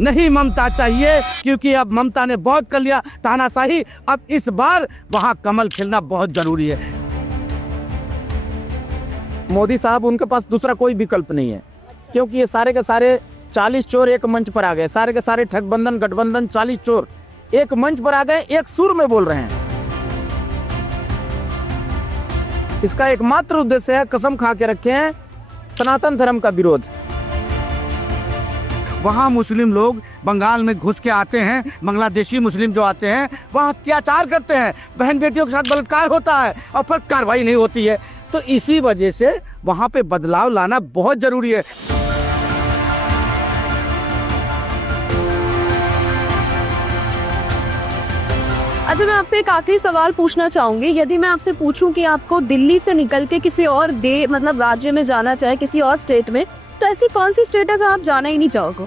नहीं ममता चाहिए, क्योंकि अब ममता ने बहुत कर लिया तानाशाही। अब इस बार वहां कमल खिलना बहुत जरूरी है। मोदी साहब, उनके पास दूसरा कोई विकल्प नहीं है, क्योंकि ये सारे के सारे 40 चोर एक मंच पर आ गए। सारे के सारे ठगबंधन गठबंधन 40 चोर एक मंच पर आ गए, एक सुर में बोल रहे हैं। इसका एकमात्र उद्देश्य है, कसम खा के रखे हैं, सनातन धर्म का विरोध। वहाँ मुस्लिम लोग बंगाल में घुस के आते हैं, बांग्लादेशी मुस्लिम जो आते हैं वहाँ अत्याचार करते हैं, बहन बेटियों के साथ बलात्कार होता है और फिर कार्रवाई नहीं होती है। तो इसी वजह से वहाँ पे बदलाव लाना बहुत जरूरी है। अच्छा, मैं आपसे एक आखिरी सवाल पूछना चाहूंगी। यदि मैं आपसे पूछूं कि आपको दिल्ली से निकल के किसी और मतलब राज्य में जाना चाहे, किसी और स्टेट में, तो ऐसी कौन सी स्टेट है जहाँ आप जाना ही नहीं चाहोगे?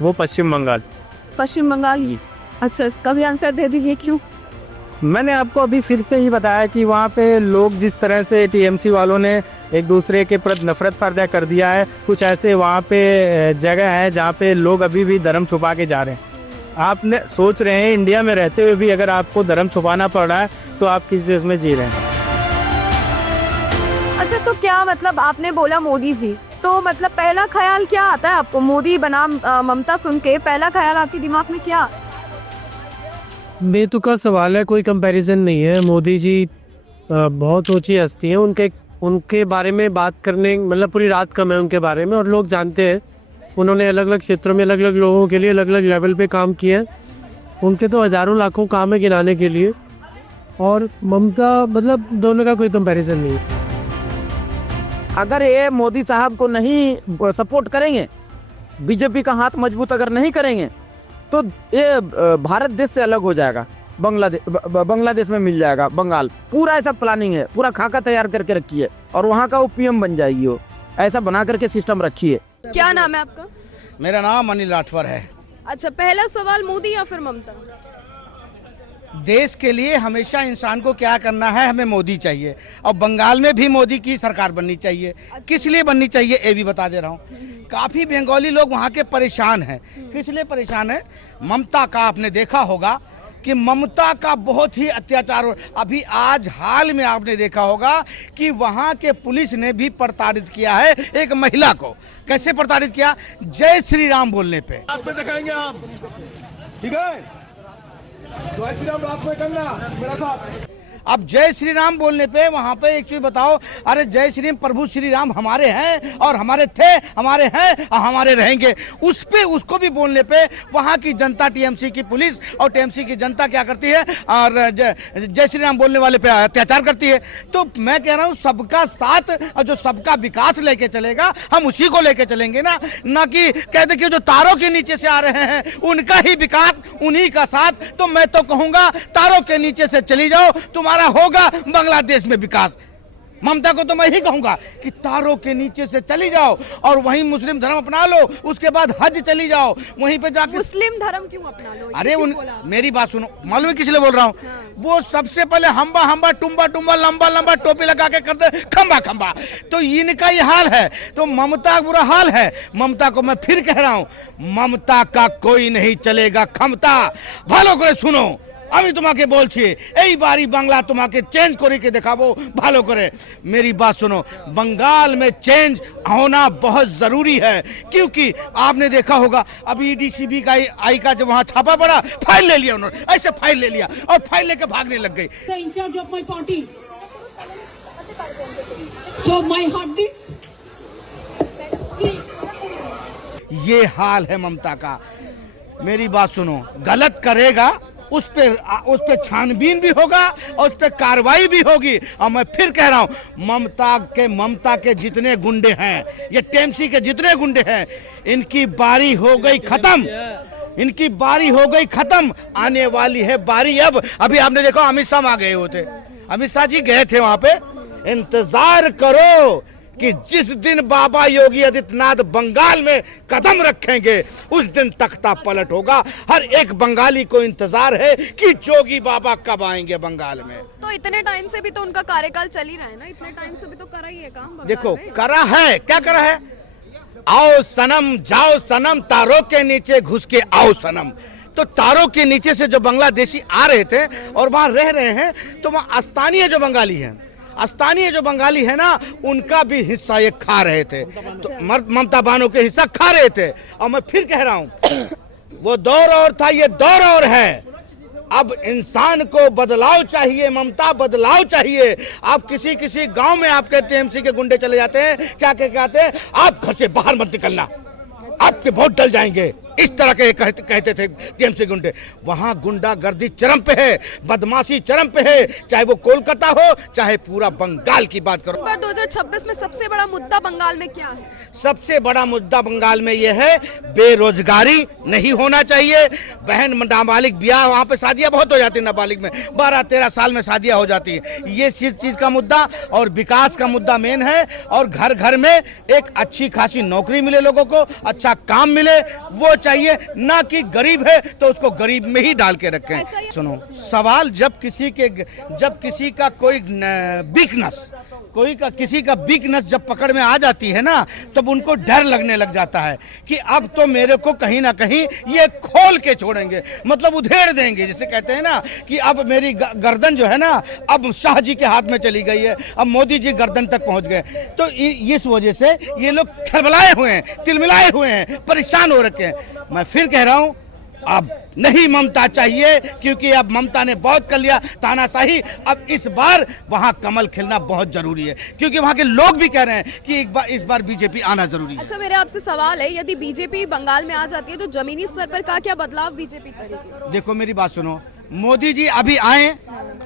वो पश्चिम बंगाल। पश्चिम बंगाल ही? अच्छा, इसका भी आंसर दे दीजिए, क्यों? मैंने आपको अभी फिर से ही बताया कि वहाँ पे लोग जिस तरह से टीएमसी वालों ने एक दूसरे के प्रति नफरत पैदा कर दिया है, कुछ ऐसे वहाँ पे जगह है जहाँ पे लोग अभी भी धर्म छुपा के जा रहे हैं। आपने सोच रहे हैं इंडिया में रहते हुए भी अगर आपको धर्म छुपाना पड़ रहा है तो आप किस देश में जी रहे हैं? अच्छा, तो क्या मतलब आपने बोला मोदी जी, तो मतलब पहला ख्याल क्या आता है आपको? मोदी बनाम ममता सुन के पहला ख्याल आपके दिमाग में क्या? बेतुका सवाल है, कोई कंपैरिजन नहीं है। मोदी जी बहुत ऊंची हस्ती हैं, उनके बारे में बात करने मतलब पूरी रात कम है उनके बारे में, और लोग जानते हैं उन्होंने अलग अलग क्षेत्रों में अलग अलग लोगों के लिए अलग अलग लेवल पे काम किया है। उनके तो हज़ारों लाखों काम है गिनाने के लिए, और ममता मतलब दोनों का कोई कंपैरिजन नहीं है। अगर ये मोदी साहब को नहीं सपोर्ट करेंगे, बीजेपी का हाथ मजबूत अगर नहीं करेंगे, तो ये भारत देश से अलग हो जाएगा, बांग्लादेश में मिल जाएगा बंगाल। पूरा ऐसा प्लानिंग है, पूरा खाका तैयार करके रखी है, और वहाँ का वो पीएम बन जाएगी। वो ऐसा बना करके सिस्टम रखी है। क्या नाम है आपका? मेरा नाम अनिल राठौर है। अच्छा, पहला सवाल मोदी या फिर ममता? देश के लिए हमेशा इंसान को क्या करना है, हमें मोदी चाहिए, और बंगाल में भी मोदी की सरकार बननी चाहिए। किस लिए बननी चाहिए ये भी बता दे रहा हूँ। काफ़ी बंगाली लोग वहाँ के परेशान हैं। किस लिए परेशान है? ममता का आपने देखा होगा कि ममता का बहुत ही अत्याचार। अभी आज हाल में आपने देखा होगा कि वहाँ के पुलिस ने भी प्रताड़ित किया है एक महिला को। कैसे प्रताड़ित किया? जय श्री राम बोलने पे। रात में दिखाएंगे आप, ठीक है? जय श्री राम रात में करना मेरा साथ। अब जय श्री राम बोलने पे वहाँ पे एक चीज बताओ, अरे जय श्री राम, प्रभु श्री राम हमारे हैं और हमारे थे, हमारे हैं और हमारे रहेंगे, उस पे उसको भी बोलने पे वहाँ की जनता, टीएमसी की पुलिस और टीएमसी की जनता क्या करती है, और जय श्री राम बोलने वाले पे अत्याचार करती है। तो मैं कह रहा हूँ सबका साथ और जो सबका विकास लेके चलेगा, हम उसी को लेके चलेंगे ना कि कह दे कि जो तारों के नीचे से आ रहे हैं उनका ही विकास, उन्हीं का साथ। तो मैं तो कहूँगा तारों के नीचे से चली जाओ, तुम्हारा होगा बांग्लादेश में विकास। ममता को तो मैं ही कहूंगा कि तारों के नीचे से चली जाओ और वहीं मुस्लिम धर्म अपना लो, उसके बाद हज चली जाओ, वहीं पे जाकर मुस्लिम धर्म क्यों अपना लो? अरे मेरी बात सुनो, मालूम है किस लिए बोल रहा हूँ? वो सबसे पहले हम्बा हम्बा टुम्बा टुम्बा लंबा लंबा टोपी लगा के करते खंबा खंबा, तो इनका ये हाल है। तो ममता का बुरा हाल है। ममता को मैं फिर कह रहा हूँ, ममता का कोई नहीं चलेगा क्षमता। ভালো করে শুনো, আমি তোমাকে বলছি এই বাড়ি বাংলা তোমাকে চেঞ্জ করে के দেখাবো ভালো করে। मेरी बात सुनो, बंगाल में चेंज होना बहुत जरूरी है, क्योंकि आपने देखा होगा अभी डीसीबी का आई का जब वहाँ छापा पड़ा, फाइल ले लिया उन्होंने, ऐसे फाइल ले लिया और फाइल लेके भागने लग गई। In charge of my party, so my heart beats. ये हाल है ममता का। मेरी बात सुनो, गलत करेगा उस पे छानबीन भी होगा और उस पे कार्रवाई भी होगी। और मैं फिर कह रहा हूँ, ममता के जितने गुंडे हैं, ये टीएमसी के जितने गुंडे हैं, इनकी बारी हो गई खत्म, इनकी बारी हो गई खत्म। आने वाली है बारी अब। अभी आपने देखा अमित शाह वहां गए होते, अमित शाह जी गए थे वहां पे। इंतजार करो कि जिस दिन बाबा योगी आदित्यनाथ बंगाल में कदम रखेंगे, उस दिन तख्ता पलट होगा। हर एक बंगाली को इंतजार है कि जोगी बाबा कब आएंगे बंगाल में। तो इतने टाइम से भी तो उनका कार्यकाल चल ही रहा है ना, इतने टाइम से भी तो करा ही है काम। देखो करा है, क्या करा है? आओ सनम जाओ सनम तारों के नीचे घुस के आओ सनम। तो तारों के नीचे से जो बांग्लादेशी आ रहे थे और वहां रह रहे हैं, तो वहां स्थानीय जो बंगाली हैं, स्थानीय जो बंगाली है ना, उनका भी हिस्सा ये खा रहे थे। तो ममता बानो के हिस्सा खा रहे थे। और मैं फिर कह रहा हूं, वो दौर और था, ये दौर और है। अब इंसान को बदलाव चाहिए, ममता बदलाव चाहिए। आप किसी किसी गांव में आपके टीएमसी के गुंडे चले जाते हैं, क्या कहते हैं, आप घर से बाहर मत निकलना, आपके वोट डल जाएंगे, इस तरह के कहते थे टीएमसी गुंडे। वहां गुंडागर्दी चरम पे है, बदमाशी चरम पे है, चाहे वो कोलकाता हो चाहे पूरा बंगाल की बात करो। इस बार 2026 में सबसे बड़ा मुद्दा बंगाल में क्या है? सबसे बड़ा मुद्दा बंगाल में यह है, बेरोजगारी नहीं होना चाहिए। बहन नाबालिग ब्याह, वहां पे शादियां बहुत हो जाती है, नाबालिग में 12-13 साल में शादियां हो जाती है। ये चीज का मुद्दा और विकास का मुद्दा मेन है। और घर घर में एक अच्छी खासी नौकरी मिले, लोगों को अच्छा काम मिले, वो चाहिए, ना कि गरीब है तो उसको गरीब में ही डाल के रखें। सुनो सवाल, जब किसी का कोई वीकनेस, किसी का वीकनेस जब पकड़ में आ जाती है ना, तब उनको डर लगने लग जाता है कि अब तो मेरे को कहीं ना कहीं ये खोल के छोड़ेंगे, मतलब उधेड़ देंगे। जिसे कहते हैं ना कि अब मेरी गर्दन जो है ना, अब शाह जी के हाथ में चली गई है, अब मोदी जी गर्दन तक पहुंच गए। तो इस वजह से ये लोग खलबलाए हुए हैं, तिलमिलाए हुए हैं, परेशान हो रखे हैं। मैं फिर कह रहा हूं, अब नहीं ममता चाहिए, क्योंकि अब ममता ने बहुत कर लिया तानाशाही। अब इस बार वहां कमल खिलना बहुत जरूरी है, क्योंकि वहां के लोग भी कह रहे हैं कि इस बार बीजेपी आना जरूरी है। अच्छा, मेरे आपसे सवाल है, यदि बीजेपी बंगाल में आ जाती है तो जमीनी स्तर पर क्या बदलाव बीजेपी करेगी? देखो मेरी बात सुनो, मोदी जी अभी आए,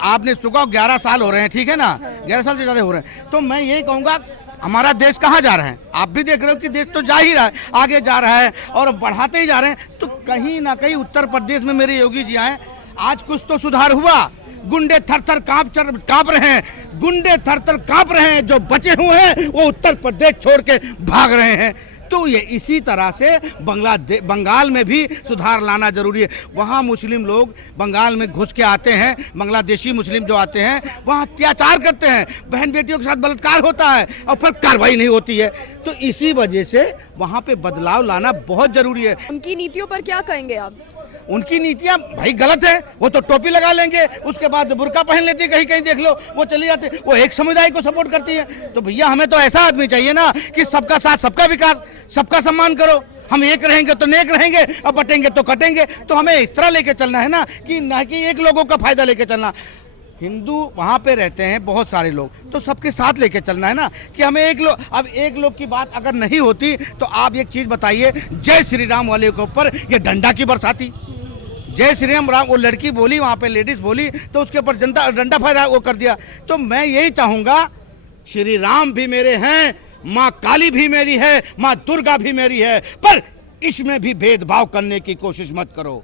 आपने सुबह 11 साल हो रहे हैं, ठीक है ना, 11 साल से ज्यादा हो रहे हैं। तो मैं यही कहूंगा, हमारा देश कहाँ जा रहा है? आप भी देख रहे हो कि देश तो जा ही रहा है, आगे जा रहा है और बढ़ाते ही जा रहे हैं। तो कहीं ना कहीं उत्तर प्रदेश में मेरे योगी जी आए, आज कुछ तो सुधार हुआ। गुंडे थर थर कांप रहे हैं, गुंडे थर थर कांप रहे हैं, जो बचे हुए हैं वो उत्तर प्रदेश छोड़ के भाग रहे हैं। तो ये इसी तरह से बंगाल में भी सुधार लाना जरूरी है। वहाँ मुस्लिम लोग बंगाल में घुस के आते हैं, बांग्लादेशी मुस्लिम जो आते हैं वहाँ अत्याचार करते हैं, बहन बेटियों के साथ बलात्कार होता है और फिर कार्रवाई नहीं होती है। तो इसी वजह से वहाँ पे बदलाव लाना बहुत जरूरी है। उनकी नीतियों पर क्या कहेंगे आप? उनकी नीतियां भाई गलत है। वो तो टोपी लगा लेंगे, उसके बाद बुर्का पहन लेती है, कहीं कहीं देख लो वो चली जाती है, वो एक समुदाय को सपोर्ट करती है। तो भैया हमें तो ऐसा आदमी चाहिए ना कि सबका साथ, सबका विकास, सबका सम्मान करो। हम एक रहेंगे तो नेक रहेंगे और बटेंगे तो कटेंगे। तो हमें इस तरह लेके चलना है ना कि एक लोगों का फायदा लेके चलना। हिंदू वहाँ पे रहते हैं बहुत सारे लोग, तो सबके साथ लेके चलना है ना कि हमें अब एक लोग की बात अगर नहीं होती तो आप एक चीज बताइए, जय श्री राम वाले के ऊपर ये डंडा की बरसाती, जय श्री राम, वो लड़की बोली, वहाँ पे लेडीज बोली, तो उसके ऊपर जनता डंडा फहरा वो कर दिया। तो मैं यही चाहूँगा, श्री राम भी मेरे हैं, माँ काली भी मेरी है, माँ दुर्गा भी मेरी है, पर इसमें भी भेदभाव करने की कोशिश मत करो,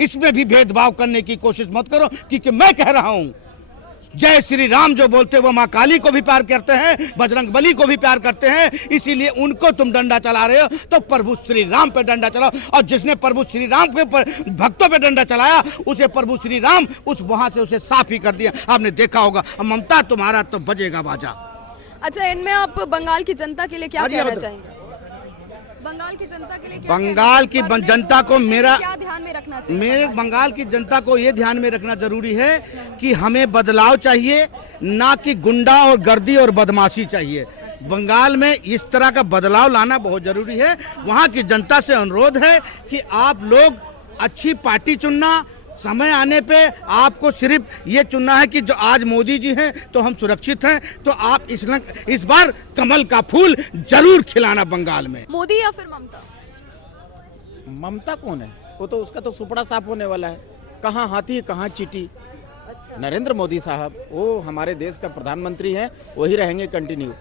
इसमें भी भेदभाव करने की कोशिश मत करो। क्योंकि मैं कह रहा हूँ, जय श्री राम जो बोलते हैं वो माँ काली को भी प्यार करते हैं, बजरंग बली को भी प्यार करते हैं, इसीलिए उनको तुम डंडा चला रहे हो। तो प्रभु श्री राम पे डंडा चलाओ, और जिसने प्रभु श्री राम के भक्तों पे डंडा चलाया उसे प्रभु श्री राम वहां से उसे साफ ही कर दिया। आपने देखा होगा, ममता तुम्हारा तो बजेगा बाजा। अच्छा, इनमें आप बंगाल की जनता के लिए क्या कहना चाहेंगे? बंगाल की जनता के लिए बंगाल की जनता को मेरा क्या ध्यान में रखना चाहिए? मेरे बंगाल की जनता को ये ध्यान में रखना जरूरी है कि हमें बदलाव चाहिए, ना कि गुंडा और गर्दी और बदमाशी चाहिए। बंगाल में इस तरह का बदलाव लाना बहुत जरूरी है। वहाँ की जनता से अनुरोध है कि आप लोग अच्छी पार्टी चुनना, समय आने पे आपको सिर्फ ये चुनना है कि जो आज मोदी जी हैं तो हम सुरक्षित हैं, तो आप इस बार कमल का फूल जरूर खिलाना बंगाल में। मोदी या फिर ममता? ममता कौन है? वो तो उसका तो सुपड़ा साफ होने वाला है, कहाँ हाथी कहाँ चींटी। अच्छा, नरेंद्र मोदी साहब वो हमारे देश का प्रधानमंत्री हैं, वही रहेंगे कंटिन्यू।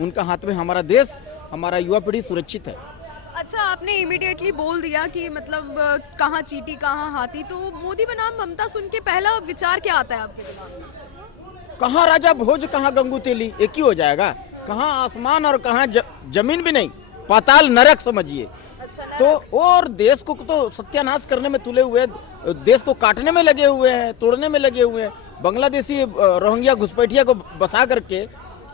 उनका हाथ में हमारा देश, हमारा युवा पीढ़ी सुरक्षित है। अच्छा, आपने इमीडिएटली बोल दिया कि मतलब कहाँ चींटी कहाँ हाथी, तो मोदी बनाम ममता सुन के पहला विचार क्या आता है आपके दिमाग में? कहाँ राजा भोज कहाँ गंगू तेली, एक ही हो जाएगा। कहाँ आसमान और कहाँ जमीन भी नहीं, पाताल नरक समझिए। अच्छा, तो और देश को तो सत्यानाश करने में तुले हुए, देश को काटने में लगे हुए हैं, तोड़ने में लगे हुए हैं। बांग्लादेशी रोहिंग्या घुसपैठिया को बसा करके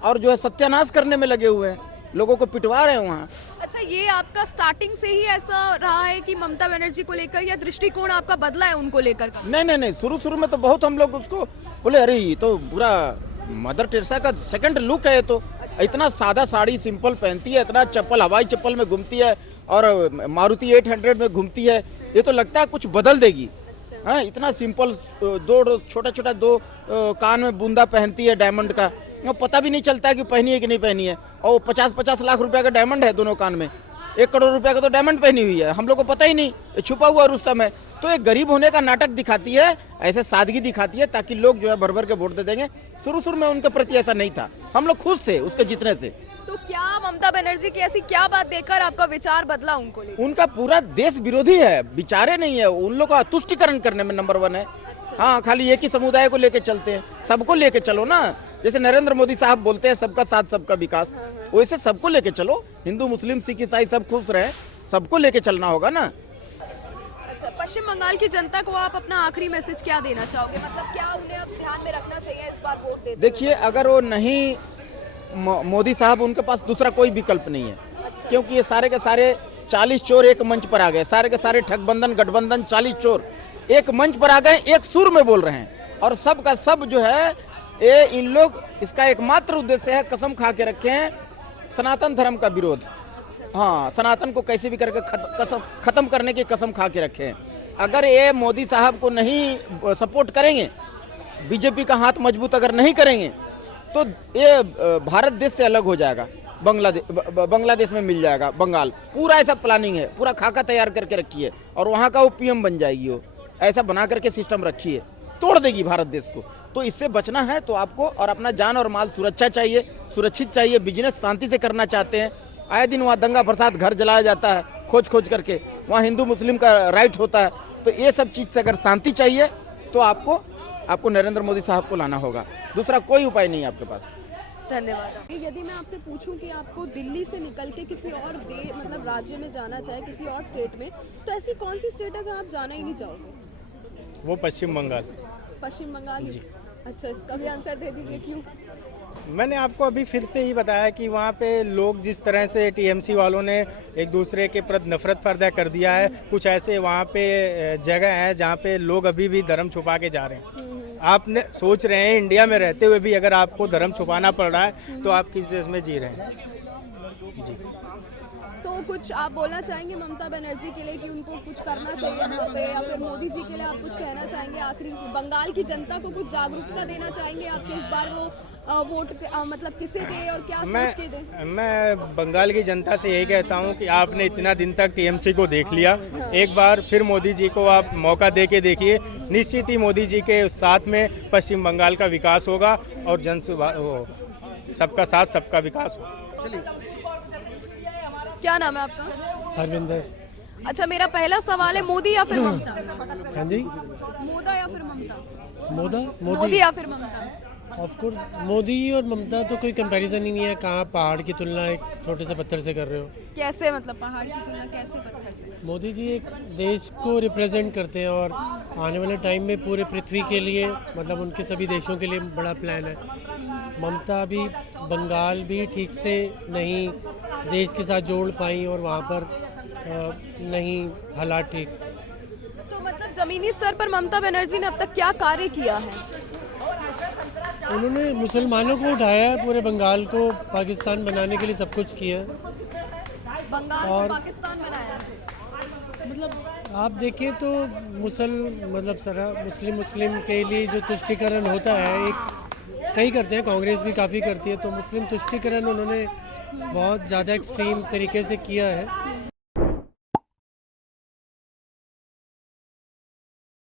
और जो है सत्यानाश करने में लगे हुए हैं। लोगों को पिटवा रहे हैं वहाँ। अच्छा, ये आपका स्टार्टिंग से ही ऐसा रहा है कि ममता बनर्जी को लेकर, या दृष्टिकोण आपका बदला है उनको लेकर? नहीं, शुरू में तो बहुत हम लोग उसको बोले, अरे ये तो पूरा मदर टेरेसा का सेकंड लुक है ये तो। इतना सादा साड़ी सिंपल पहनती है, इतना चप्पल हवाई चप्पल में घूमती है और मारुति 800 में घूमती है, ये तो लगता है कुछ बदल देगी। हाँ, इतना सिंपल, दो छोटा दो कान में बूंदा पहनती है डायमंड का, पता भी नहीं चलता है कि पहनी है कि नहीं पहनी है। और 50-50 लाख रुपया का डायमंड है दोनों कान में, 1 करोड़ रुपया का तो डायमंड पहनी हुई है, हम लोग को पता ही नहीं, ये छुपा हुआ रुस्तम है। तो एक गरीब होने का नाटक दिखाती है, ऐसे सादगी दिखाती है ताकि लोग जो है भर के वोट दे देंगे। शुरू में उनके प्रति ऐसा नहीं था, हम लोग खुश थे उसके जीतने से। तो क्या ममता बनर्जी की ऐसी क्या बात देखकर आपका विचार बदला उनको लेकर? उनका पूरा देश विरोधी है, विचारे नहीं है, उन लोग का तुष्टिकरण करने में नंबर 1 है। हाँ, खाली एक ही समुदाय को लेके चलते हैं, सबको लेके चलो ना। जैसे नरेंद्र मोदी साहब बोलते हैं सबका साथ सबका विकास, वैसे सबको लेके चलो, हिंदू मुस्लिम सिख ईसाई सब खुश रहे, सबको लेके चलना होगा ना। अच्छा, पश्चिम बंगाल की जनता को आप अपना आखिरी मैसेज क्या देना चाहोगे? मतलब क्या उन्हें अब ध्यान में रखना चाहिए इस बार वोट देते? देखिए, अगर वो नहीं मोदी साहब, उनके पास दूसरा कोई विकल्प नहीं है। क्योंकि ये सारे के सारे 40 चोर एक मंच पर आ गए, सारे के सारे ठगबंधन गठबंधन 40 चोर एक मंच पर आ गए, एक सुर में बोल रहे हैं, और सब का सब जो है ये इन लोग, इसका एकमात्र उद्देश्य है, कसम खा के रखे हैं, सनातन धर्म का विरोध। हाँ, सनातन को कैसे भी करके खत्म करने की कसम खा के रखे हैं। अगर ये मोदी साहब को नहीं सपोर्ट करेंगे, बीजेपी का हाथ मजबूत अगर नहीं करेंगे, तो ये भारत देश से अलग हो जाएगा, बांग्लादेश में मिल जाएगा बंगाल। पूरा ऐसा प्लानिंग है, पूरा खाका तैयार करके रखी है, और वहाँ का वो पीएम बन जाएगी, वो ऐसा बना करके सिस्टम रखी है, तोड़ देगी भारत देश को। तो इससे बचना है तो आपको, और अपना जान और माल सुरक्षा चाहिए, सुरक्षित चाहिए, बिजनेस शांति से करना चाहते हैं। आए दिन वहाँ दंगा फसाद, घर जलाया जाता है खोज करके, वहाँ हिंदू मुस्लिम का राइट होता है। तो ये सब चीज़ से अगर शांति चाहिए तो आपको नरेंद्र मोदी साहब को लाना होगा, दूसरा कोई उपाय नहीं है आपके पास। धन्यवाद। यदि मैं आपसे पूछूं कि आपको दिल्ली से निकल के किसी और मतलब राज्य में जाना चाहे, किसी और स्टेट में, तो ऐसी कौन सी स्टेट है जहाँ आप जाना ही नहीं चाहोगे? वो पश्चिम बंगाल। पश्चिम बंगाल जी। अच्छा, इसका भी आंसर दे दीजिए, क्यों? मैंने आपको अभी फिर से ही बताया कि वहाँ पे लोग जिस तरह से टीएमसी वालों ने एक दूसरे के प्रति नफरत पैदा कर दिया है, कुछ ऐसे वहाँ पे जगह है जहाँ पे लोग अभी भी धर्म छुपा के जा रहे हैं। आपने सोच रहे हैं इंडिया में रहते हुए भी अगर आपको धर्म छुपाना पड़ रहा है तो आप किस देश में जी रहे हैं? जी। तो कुछ आप बोलना चाहेंगे ममता बनर्जी के लिए कि उनको कुछ करना चाहिए वहाँ पे, या फिर मोदी जी के लिए आप कुछ कहना चाहेंगे? आखिरी बंगाल की जनता को कुछ जागरूकता देना चाहेंगे आप कि इस बार वो वोट मतलब किसे दे और क्या सोच के दे? मैं बंगाल की जनता से यही कहता हूँ कि आपने इतना दिन तक टीएमसी को देख लिया, एक बार फिर मोदी जी को आप मौका दे के देखिए, निश्चित ही मोदी जी के साथ में पश्चिम बंगाल का विकास होगा और सबका साथ सबका विकास होगा। चलिए, क्या नाम है आपका? हरविंदर। अच्छा, मेरा पहला सवाल है, मोदी या फिर ममता? हाँ जी, मोदा या फिर ममता? मोदी या फिर ममता? ऑफ कोर्स मोदी और ममता तो कोई कंपैरिजन ही नहीं है। कहाँ पहाड़ की तुलना एक छोटे से पत्थर से कर रहे हो? कैसे, मतलब पहाड़ की तुलना कैसे पत्थर से? मोदी जी एक देश को रिप्रेजेंट करते हैं और आने वाले टाइम में पूरे पृथ्वी के लिए, मतलब उनके सभी देशों के लिए बड़ा प्लान है। ममता भी बंगाल भी ठीक से नहीं देश के साथ जोड़ पाई और वहाँ पर नहीं हालात ठीक। तो मतलब जमीनी स्तर पर ममता बनर्जी ने अब तक क्या कार्य किया है? उन्होंने मुसलमानों को उठाया है, पूरे बंगाल को पाकिस्तान बनाने के लिए सब कुछ किया। बंगाल को पाकिस्तान बनाया? मतलब आप देखें तो मतलब सारा मुस्लिम के लिए जो तुष्टिकरण होता है, एक कई करते हैं, कांग्रेस भी काफ़ी करती है, तो मुस्लिम तुष्टिकरण उन्होंने बहुत ज़्यादा एक्सट्रीम तरीके से किया है।